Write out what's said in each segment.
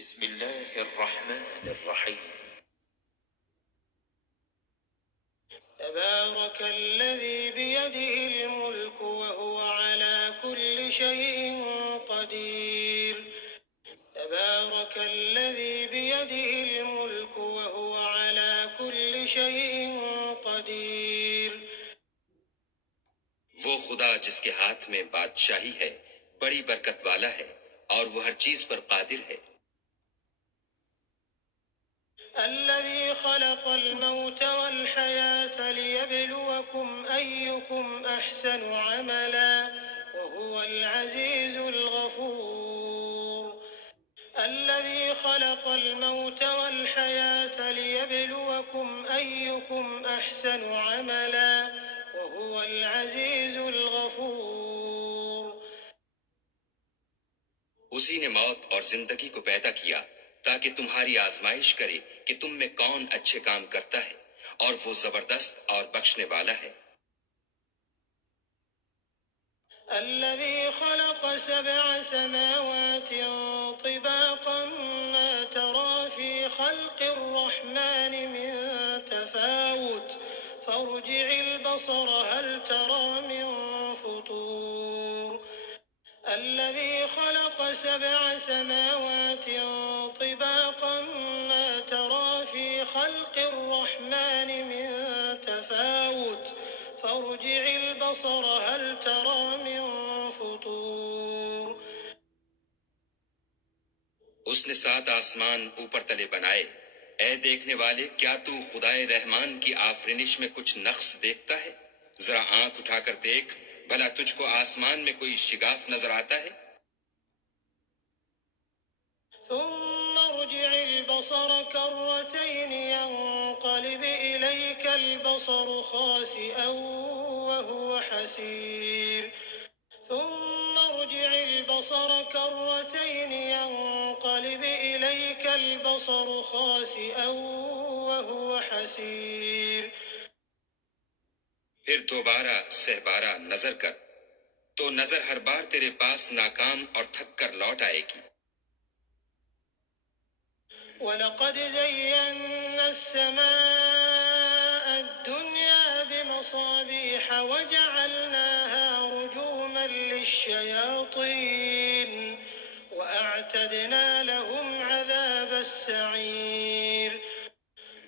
بسم الله الرحمن الرحيم. تبارك الذي بيده الملك وهو على كل شيء قدير. تبارك الذي بيده الملك وهو على كل شيء قدير. وہ خدا جس کے ہاتھ میں بادشاہی ہے بڑی برکت والا ہے اور وہ ہر چیز پر قادر ہے. الذي خلق الموت والحياة ليبلوكم أيكم أحسن عملا وهو العزيز الغفور. الذي خلق الموت والحياة ليبلوكم أيكم أحسن عملا وهو العزيز الغفور. اسی نے موت اور زندگی کو پیدا کیا تاکہ تمہاری آزمائش کرے کہ تم میں کون اچھے کام کرتا ہے، اور وہ زبردست اور بخشنے والا ہے. الذي خلق 7 سماوات طباقا ما ترى في خلق الرحمن من تفاوت فارجع البصر هل ترى من فطور. الذي خلق 7 سماوات طباقا ما ترى في خلق الرحمن من تفاوت فارجع البصر هل ترى من فطور. اس نے 7 آسمان اوپر تلے بنائے. اے دیکھنے والے، کیا تو خدائے رحمان کی آفرینش میں کچھ نقص دیکھتا ہے؟ ذرا آنکھ اٹھا کر دیکھ، بھلا تجھ کو آسمان میں کوئی شگاف نظر آتا ہے؟ ثم ارجع البصر كرتين ينقلب إليك البصر خاسئا وهو حسير. ثم ارجع البصر كرتين ينقلب إليك البصر خاسئا وهو حسير. پھر دوبارہ سہبارہ نظر کر تو نظر ہر بار تیرے پاس ناکام اور تھک کر لوٹ آئے گی. وَلَقَدْ زَيَّنَّا السَّمَاءَ الدُّنْيَا بِمَصَابِيحَ وَجَعَلْنَاهَا رُجُومًا لِلشَّيَاطِينِ وَأَعْتَدْنَا لَهُمْ عَذَابَ السَّعِيرِ.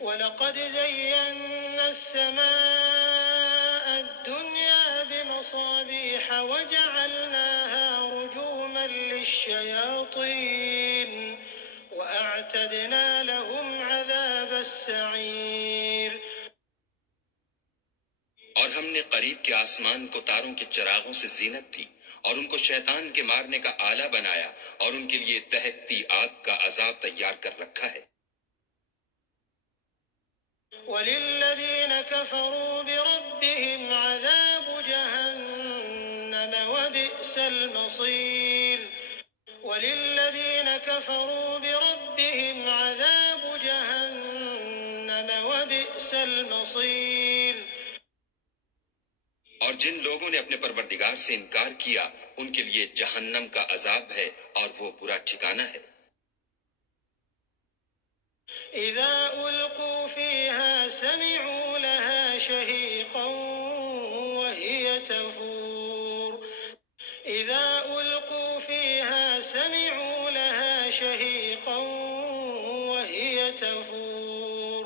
وَلَقَدْ زَيَّنَّا السَّمَاءَ الدُّنْيَا بِمَصَابِيحَ وَجَعَلْنَاهَا رُجُومًا لِلشَّيَاطِينِ وَأَعْتَدْنَا لَهُمْ عَذَابَ السَّعِيرِ. اور ہم نے قریب کے آسمان کو تاروں کے چراغوں سے زینت دی اور ان کو شیطان کے مارنے کا آلہ بنایا اور ان کے لیے دہکتی آگ کا عذاب تیار کر رکھا ہے. وَلِلَّذِينَ كَفَرُوا بِرَبِّهِمْ عَذَابُ جَهَنَّمَ وَبِئْسَ الْمَصِيرُ. وَلِلَّذِينَ كَفَرُوا بِرَبِّهِمْ عَذَابُ جَهَنَّمَ وَبِئْسَ الْمَصِيرُ. اور جن لوگوں نے اپنے پروردگار سے انکار کیا ان کے لیے جہنم کا عذاب ہے اور وہ برا ٹھکانہ ہے. إِذَا أُلْقُوا فِيهَا سَمِعُوا لَهَا شَهِيقًا وَهِيَ تَفُورُ. إِذَا أُلْقُوا فِيهَا سَمِعُوا لَهَا شَهِيقًا وَهِيَ تَفُورُ.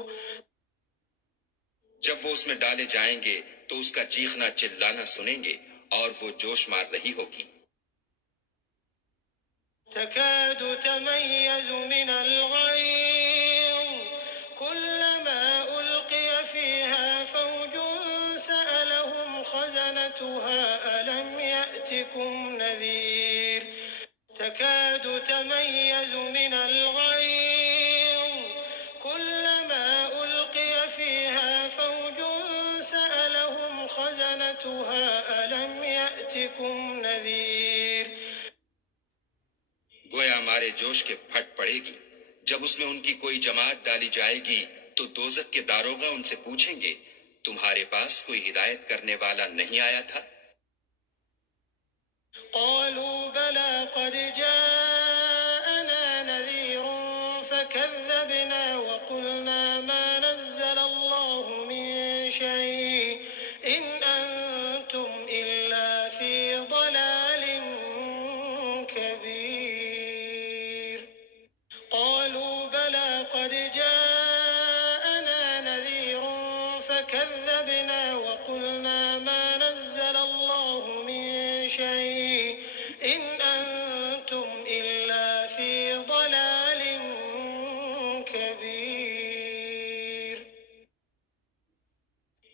جب وہ اس میں ڈالے جائیں گے تو اس کا چیخنا چلانا سنیں گے اور وہ جوش مار رہی ہوگی. تكاد تميز من الغيظ كلما ألقي فيها فوج سألهم خزنتها ألم يأتكم نذير. تكاد تميز من الغيظ كلما ألقي فيها فوج سألهم خزنتها ألم يأتكم نذير. گویا ہمارے جوش کے پھٹ پڑے گی. جب اس میں ان کی کوئی جماعت ڈالی جائے گی تو دوزخ کے داروغہ ان سے پوچھیں گے تمہارے پاس کوئی ہدایت کرنے والا نہیں آیا تھا؟ قالوا بلى قد جاءنا نذير كبير قالوا بلى قد جاءنا نذير فكذبنا وقلنا ما نزل الله من شيء إن أنتم إلا في ضلال كبير.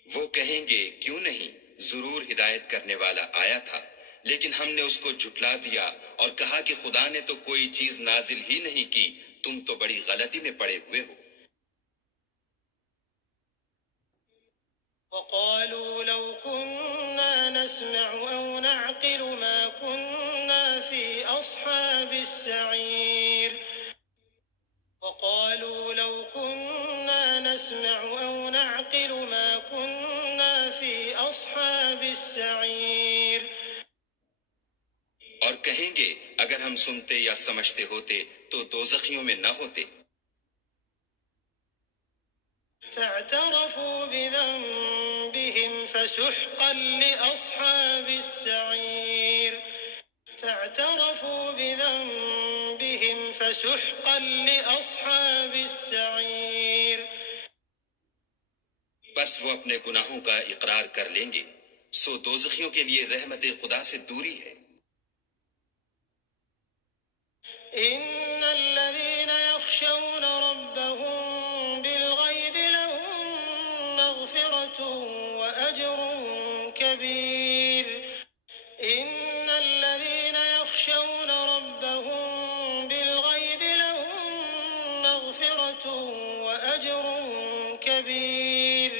وہ کہیں گے کیوں نہیں، ضرور ہدایت کرنے والا آیا تھا، لیکن ہم نے اس کو جھٹلا دیا اور کہا کہ خدا نے تو کوئی چیز نازل ہی نہیں کی، تم تو بڑی غلطی میں پڑے ہوئے ہو. وقالوا لو كنا نسمع أو نعقل ما كنا في أصحاب السعير وقالوا لو كنا نسمع أو نعقل ما كنا في أصحاب السعير. اور کہیں گے اگر ہم سنتے یا سمجھتے ہوتے تو دوزخیوں میں نہ ہوتے. فاعترفوا بذنبهم فسحقا لأصحاب السعير فاعترفوا بذنبهم فسحقا لأصحاب السعير. بس وہ اپنے گناہوں کا اقرار کر لیں گے، سو دوزخیوں کے لیے رحمت خدا سے دوری ہے. إن الذين يخشون ربهم بالغيب لهم مغفرة وأجر كبير. إن الذين يخشون ربهم بالغيب لهم مغفرة وأجر كبير.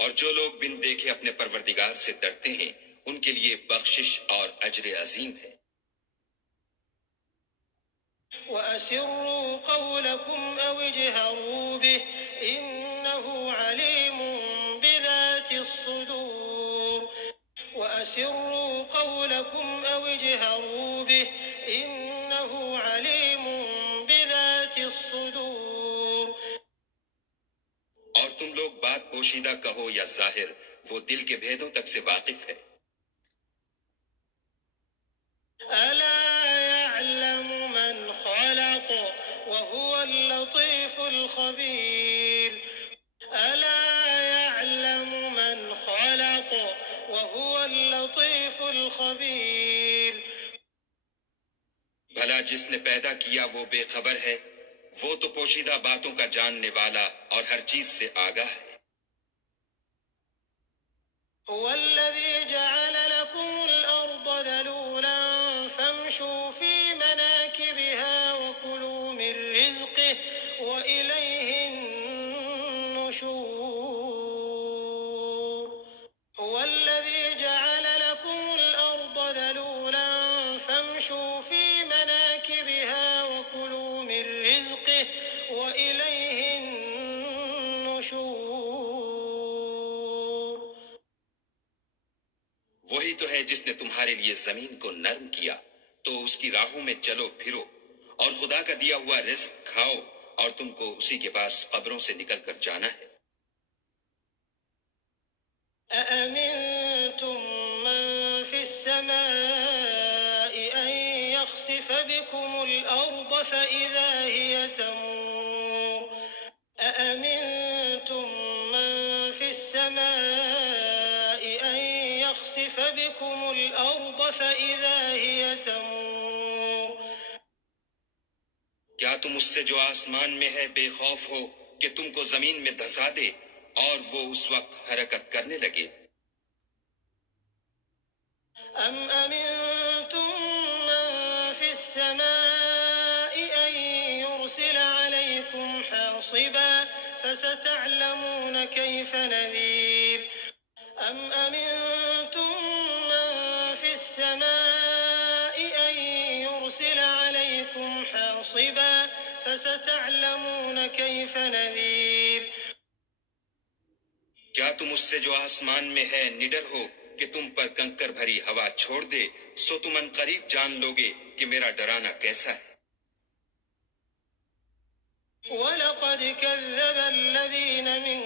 اور جو لوگ بن دیکھے اپنے پروردگار سے ڈرتے ہیں ان کے لیے بخشش اور اجر عظیم ہے. وأسروا قولكم أو اجهروا به إنه عليم بذات الصدور. وأسروا قولكم أو اجهروا به إنه عليم بذات الصدور. اور تم لوگ بات پوشیدہ کہو یا ظاہر، وہ دل کے بھیدوں تک سے واقف ہے. ألا يعلم من خلق وهو اللطيف الخبير. ألا يعلم من خلق وهو اللطيف الخبير. بھلا جس نے پیدا کیا وہ بے خبر ہے، وہ تو پوشیدہ باتوں کا جاننے والا اور ہر چیز سے آگاہ ہے. هو الذي جعل لكم الأرض ذلولا فامشوا في مناكبها وكلوا من رزقه وإليه النشور. هو الذي جعل لكم الأرض ذلولا فامشوا في مناكبها وكلوا من رزقه وإليه النشور. وہی تو ہے جس نے تمہارے لیے زمین کو نرم کیا تو اس کی راہوں میں چلو پھرو، اور خدا کا دیا ہوا رزق کھاؤ، اور تم کو اسی کے پاس قبروں سے نکل کر جانا ہے. أأمنتم من في السماء أن يخسف بكم الأرض فإذا هي تمور. أأمنتم من في السماء أن يخسف بكم الأرض فإذا هي تمور. کیا تم اس سے جو آسمان میں ہے بے خوف ہو کہ تم کو زمین میں دھسا دے اور وہ اس وقت حرکت کرنے لگے؟ أم أمنتم من في السماء أن يرسل عليكم حاصبا فستعلمون كيف نذير. أم أمنتم من في السماء أن يرسل عليكم حاصبا فستعلمون كيف نذير. کیا تم اس سے جو آسمان میں ہے نڈر ہو کہ تم پر کنکر بھری ہوا چھوڑ دے، سو تم ان قریب جان لوگے کہ میرا ڈرانا کیسا ہے. وَلَقَدْ كَذَّبَ الَّذِينَ مِن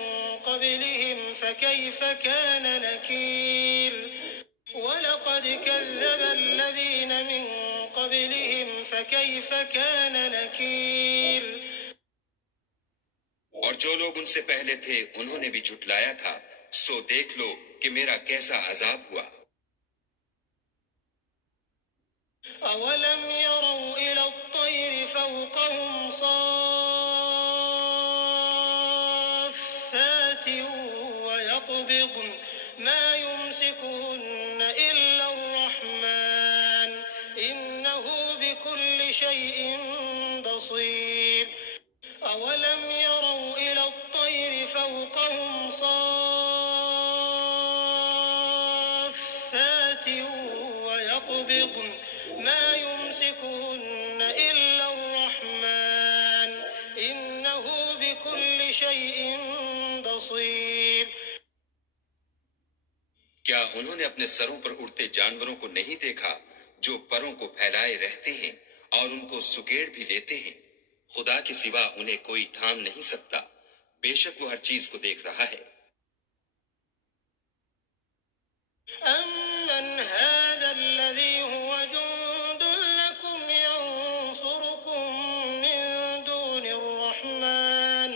قَبْلِهِمْ فَكَيْفَ كَانَ نَكِيرِ. وَلَقَدْ كَذَّبَ الَّذِينَ قبلهم فكيف كان نكير اور جو لوگ ان سے پہلے تھے انہوں نے بھی جھٹلایا تھا، سو دیکھ لو کہ میرا کیسا عذاب ہوا۔ أولم يروا إلى الطير فوقهم صافات ويقبضن ما يمسكهن إلا الرحمن إنه بكل شيء بصير أولم يروا إلى الطير فوقهم صافات ويقبضن ما يمسكهن إلا الرحمن إنه بكل شيء بصير کیا انہوں نے اپنے سروں پر اڑتے جانوروں کو نہیں دیکھا جو پروں کو پھیلائے رہتے ہیں اور ان کو سکیڑ بھی لیتے ہیں؟ خدا کے سوا انہیں کوئی تھام نہیں سکتا، بے شک وہ ہر چیز کو دیکھ رہا ہے۔ أَمَّنْ هَذَا الَّذِي هُوَ جُندٌ لَّكُمْ يَنصُرُكُم مِّن دُونِ الرَّحْمَٰنِ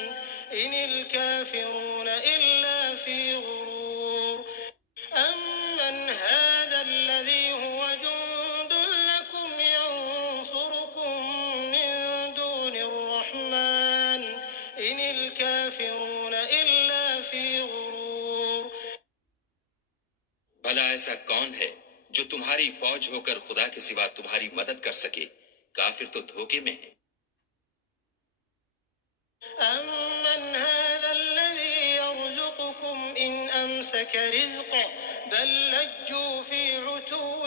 إِنِ الْكَافِرُونَ إِلَّا فِي غُرُورٍ أَمَّنْ هَذَا الَّذِي هُوَ جُندٌ لَّكُمْ يَنصُرُكُم مِّن دُونِ الرَّحْمَٰنِ إِنِ الْكَافِرُونَ إِلَّا فِي غُرُورٍ بھلا ایسا کون ہے جو تمہاری فوج ہو کر خدا کے سوا تمہاری مدد کر سکے؟ کافر تو دھوکے میں ہیں۔ أَمَّنْ هَذَا الَّذِي يَرْزُقُكُمْ إِنْ أَمْسَكَ رِزْقَهُ بَل لَّجُّوا فِي عُتُوٍّ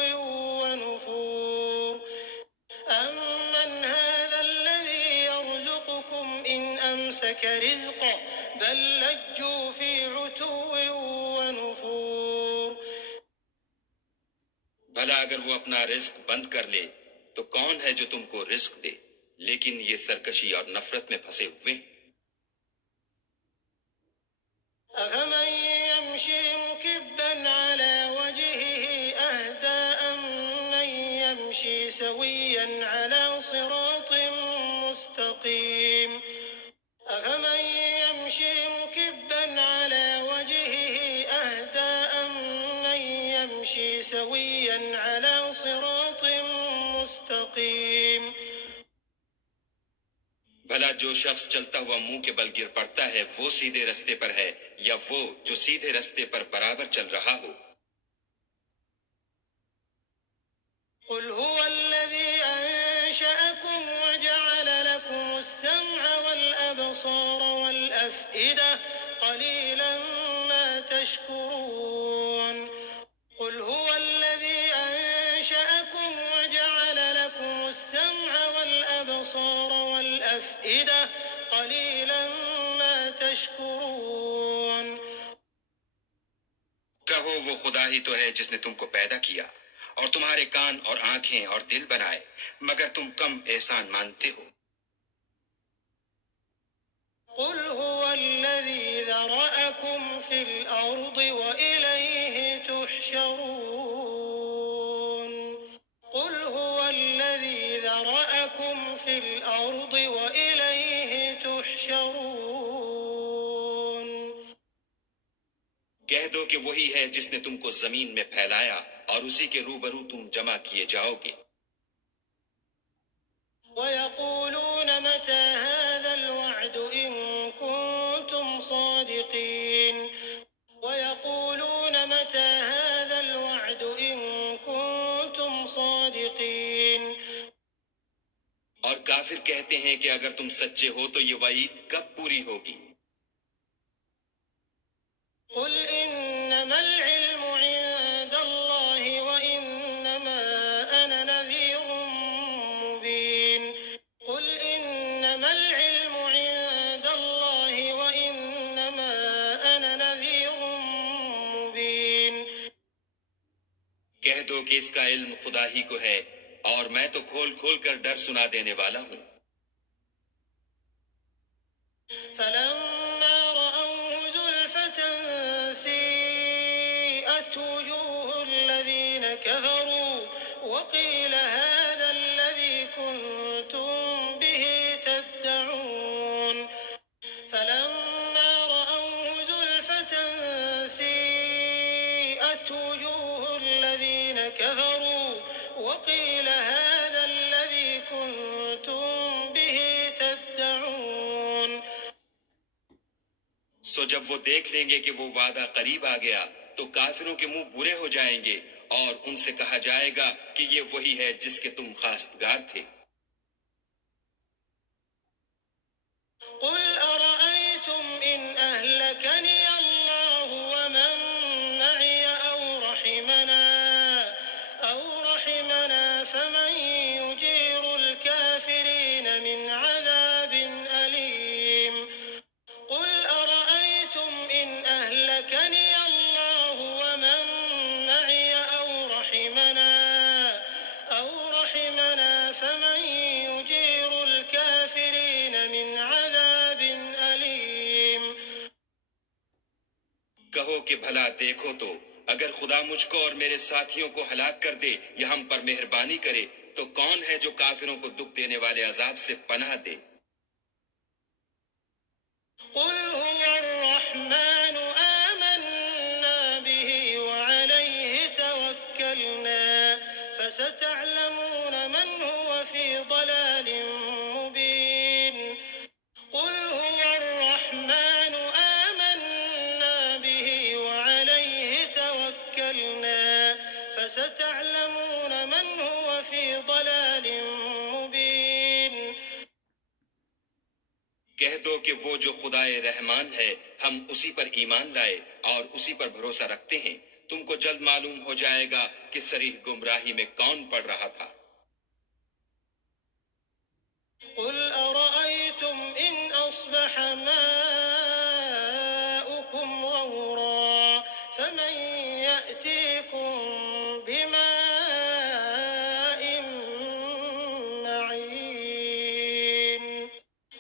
وَنُفُورٍ أَمَّنْ هَذَا الَّذِي يَرْزُقُكُمْ إِنْ أَمْسَكَ رِزْقَهُ بَل لَّجُّوا فِي عُتُوٍّ وَنُفُورٍ بھلا اگر وہ اپنا رزق بند کر لے تو کون ہے جو تم کو رزق دے؟ لیکن یہ سرکشی اور نفرت میں پھنسے ہوئے ہیں۔ أَفَمَن يَمْشِي مُكِبًّا عَلَىٰ وَجْهِهِ أَهْدَىٰ أَمَّن يَمْشِي سَوِيًّا عَلَىٰ صِرَاطٍ مُّسْتَقِيمٍ أَفَمَن يَمْشِي مُكِبًّا عَلَىٰ وَجْهِهِ أَهْدَىٰ أَمَّن يَمْشِي سَوِيًّا عَلَىٰ صِرَاطٍ مُّسْتَقِيمٍ بھلا جو شخص چلتا ہوا منہ کے بل گر پڑتا ہے وہ سیدھے رستے پر ہے یا وہ جو سیدھے رستے پر برابر چل رہا ہو؟ قل هو الذي أنشأكم وجعل لكم السمع والأبصار والأفئدة قليلا ما تشكرون قل هو الذي أنشأكم وجعل لكم السمع والأبصار والأفئدة قليلا ما تشكرون کہو وہ خدا ہی تو ہے جس نے تم کو پیدا کیا اور تمہارے کان اور آنکھیں اور دل بنائے، مگر تم کم احسان مانتے ہو۔ قل هو الذي ذرأكم في الأرض وإليه تحشرون قل هو الذي ذرأكم في الأرض وإليه تحشرون کہہ دو کہ وہی ہے جس نے تم کو زمین میں پھیلایا اور اسی کے روبرو تم جمع کیے جاؤ گے۔ ويقولون متى هذا الوعد إن كنتم صادقين ويقولون متى هذا الوعد إن كنتم صادقين اور کافر کہتے ہیں کہ اگر تم سچے ہو تو یہ وعید کب پوری ہوگی؟ قل إنما العلم عند الله وإنما أنا نذير مبين قل إنما العلم عند الله وإنما أنا نذير مبين کہہ دو کہ اس کا علم خدا ہی کو ہے اور میں تو کھول کھول کر ڈر سنا دینے والا ہوں۔ فلما رأوه زلفة سيئت وجوه الذين كفروا وقيل هذا سو جب وہ دیکھ لیں گے کہ وہ وعدہ قریب آ گیا تو کافروں کے منہ برے ہو جائیں گے اور ان سے کہا جائے گا کہ یہ وہی ہے جس کے تم خواستگار تھے۔ قل أرأيتم إن أهلكني الله ومن معي أو رحمنا فمن يجير الكافرين من عذاب أليم قل أرأيتم إن أهلكني الله ومن معي أو رحمنا فمن يجير الكافرين من عذاب أليم کہو کہ بھلا دیکھو تو اگر خدا مجھ کو اور میرے ساتھیوں کو ہلاک کر دے یا ہم پر مہربانی کرے تو کون ہے جو کافروں کو دکھ دینے والے عذاب سے پناہ دے؟ قل هو الرحمن آمنا به وعليه توكلنا فستعلمون من هو في ضلال مبين قل هو الرحمن آمنا به وعليه توكلنا فستعلمون من هو في ضلال مبين کہہ دو کہ وہ جو خدائے رحمان ہے ہم اسی پر ایمان لائے اور اسی پر بھروسہ رکھتے ہیں، تم کو جلد معلوم ہو جائے گا کہ صریح گمراہی میں کون پڑ رہا تھا۔ قل أرأيتم إن أصبح ماؤكم غورا فمن يأتيكم بماء معين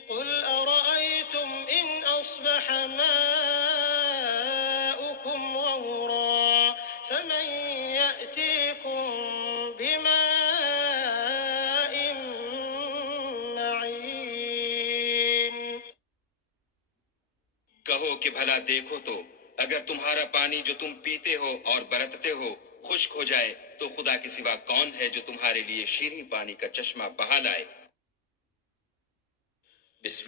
قل أرأيتم إن أصبح ماؤكم غورا فمن يأتيكم بماء معين کہو کہ بھلا دیکھو تو اگر تمہارا پانی جو تم پیتے ہو اور برتتے ہو خشک ہو جائے تو خدا کے سوا کون ہے جو تمہارے لیے شیریں پانی کا چشمہ بہا لائے؟ بسم